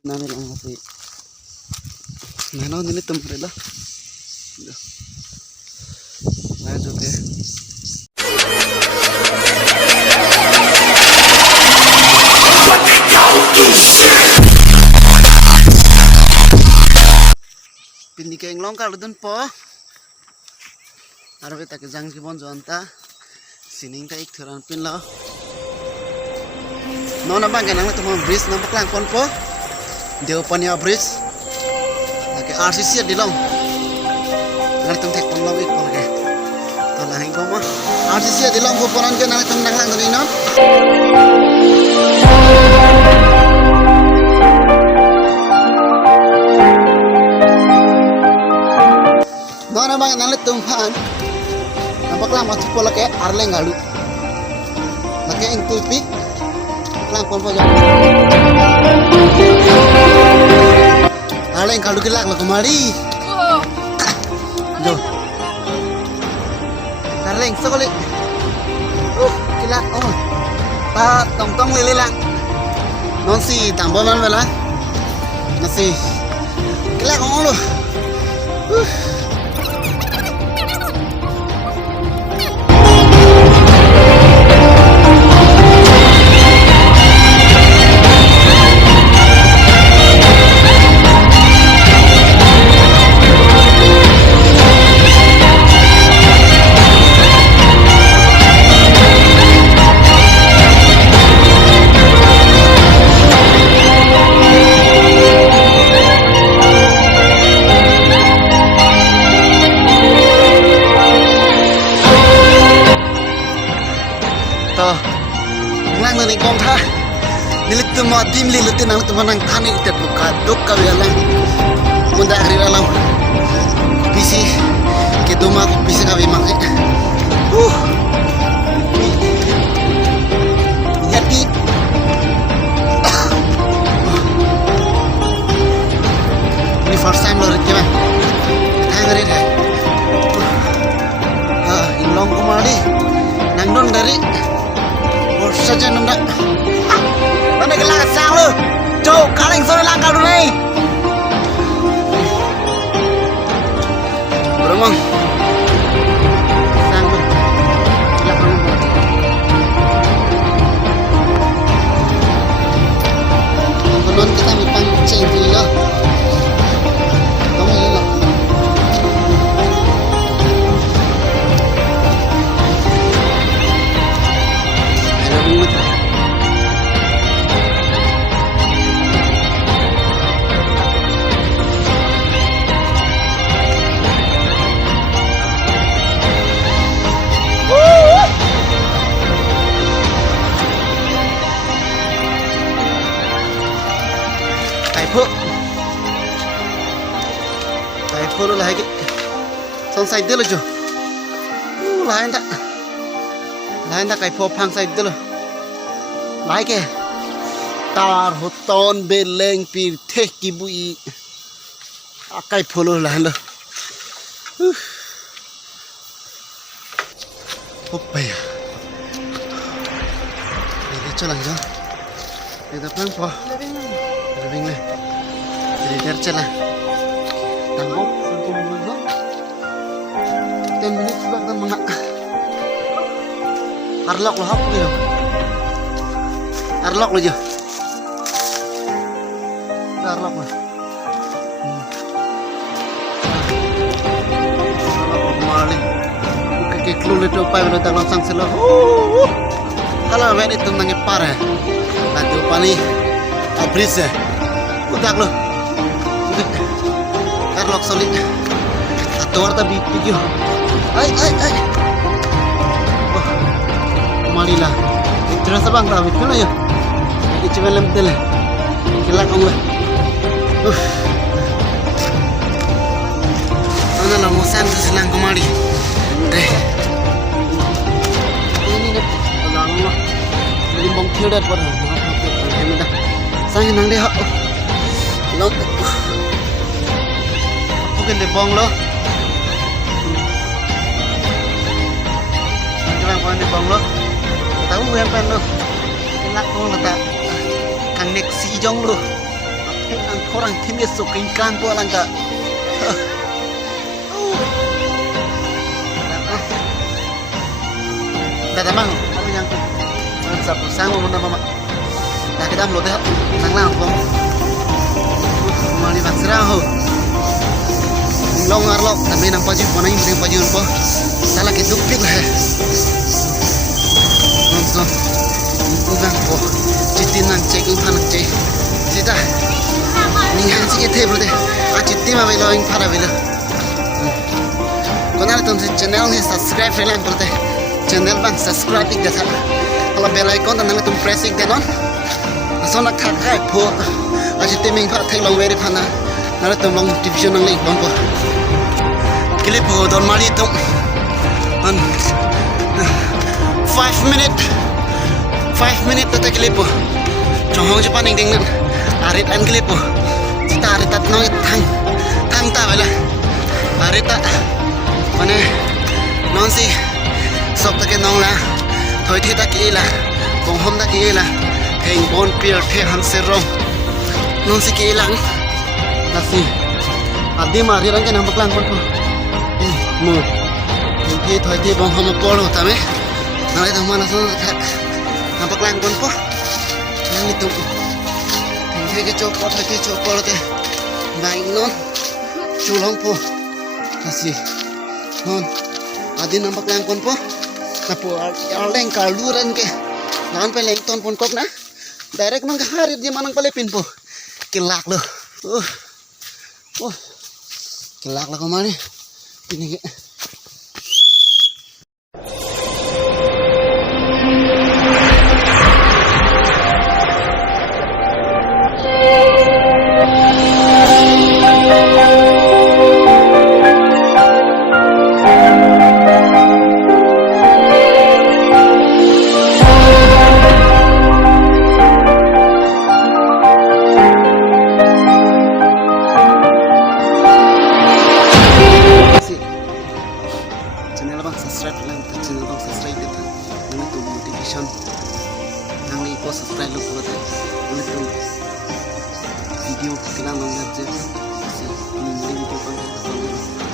Nani lang kasi. Nanaw nila tumari lah. Lanjut ya. Pindi keng longkar dun po. Arabe tak jang ki bon jonta. Sining ta ik thuran pin lo. Nona bang kenang tu mo bridge nampak lang pon po. Deu pania bridge. Lagi RCC di long. Ngar tum tek pon long ik pon ke. To la hing ko ma. RCC di long ko ponan ke nang tum dang lang ni no. Nona bang nang tum phan. Nampak lang masuk pola ke arleng galu. Lagi ing tupik. Lang pon po jam. Aleng kalau gelak lah kemari. Jo. Kareng sekali. Gelak oh. Ta tong lele lang. Non si tambah man bela. Nasi. Gelak ngong lu. Lang nani kong tha nilit tu ma dim lilit nang tu manang thani tet buka dok ka yalang munda agri alam bisi ke doma ko bisi ka bima ke yati ni first time lo rikya thangare hai ha inlong ko mari nangdon dari saja nunda. Mana gelak sang lu? Jauh kaleng sore langkah dulu nih. Beromong. Sang lu. Gelak dulu. Kemudian kita mipang cengkil lo. Kamu ini lo. Tại phô nó là cái xong sạch tới rồi chứ lại anh ta cái phô phang sạch tới rồi lại cái tar hot ton be leng pir the ki bui cái phô nó là rồi hop bè để cho lằng cho để tập lăng phô living này jadi kerja lah tanggung sampai 10 minit bahkan mga arlok lo hap gitu arlok lo jo arlok lo arlok mali ke klule to pai lo tang sang selo kalau wen itu nangi pare nanti pani abrise udah lo arlok solid atau warta bipik yo ay oh marilah terus abang rawit kan yo ini cuma lempel kilak ong ana la musan silang kemari deh ini deh abang lo jadi bong kiodat pada maaf minta saya nang deh lo aku kan deh bong lo con đi bông luôn tahu em pen luôn lạc con là ta càng nẹt xì trong luôn orang timnya suka iklan po lang ka. Dada mang, ano yang sa pusang mo muna mama. Nakita mo deh, nanglang po. Mali baksira ho. Long arlo, kami nang paju po na yung paju po. Salah keduplik lah. Nonton, ibang po. Citin nang checking panang cek. Cita, ningan sih table deh. Citin mah belo yang para belo. Kau nanti tuh channel ni subscribe relang berarti. Channel bang subscribe ikut dah. Kalau bell icon dan nanti tuh press ikut non. Asal nak kakak po. Citin ming pak tek long very pana. Nanti tuh long division nang link bang po. Clip po don mali tuh. 5 minute tata clip po. Chong Japan ning ding nan. Arit an clip po. Kita arit at nong thang ta bala. Arit ta. Mana non si sok ta ke nong la. Thoi thi ta ki la. Kong hom ta ki la. Heng bon pier the han se rong. Non si ki lang. Nasi. Adi mari rang ke nampak lang po. Mo. Thì thời thì bông không có luôn ta mấy nói thằng mana xong làm bạc lang con po yang itu thì cái chỗ po thời thì chỗ po thế baik non chulong po kasih non adi nampak lang con po tapi aleng kaluran ke jangan peleng ton pon kok na direct nang harit dia manang palepin po kilak lo kilak lah kemana ini ke subscribe lo po video kailangan nang gadget kasi ini video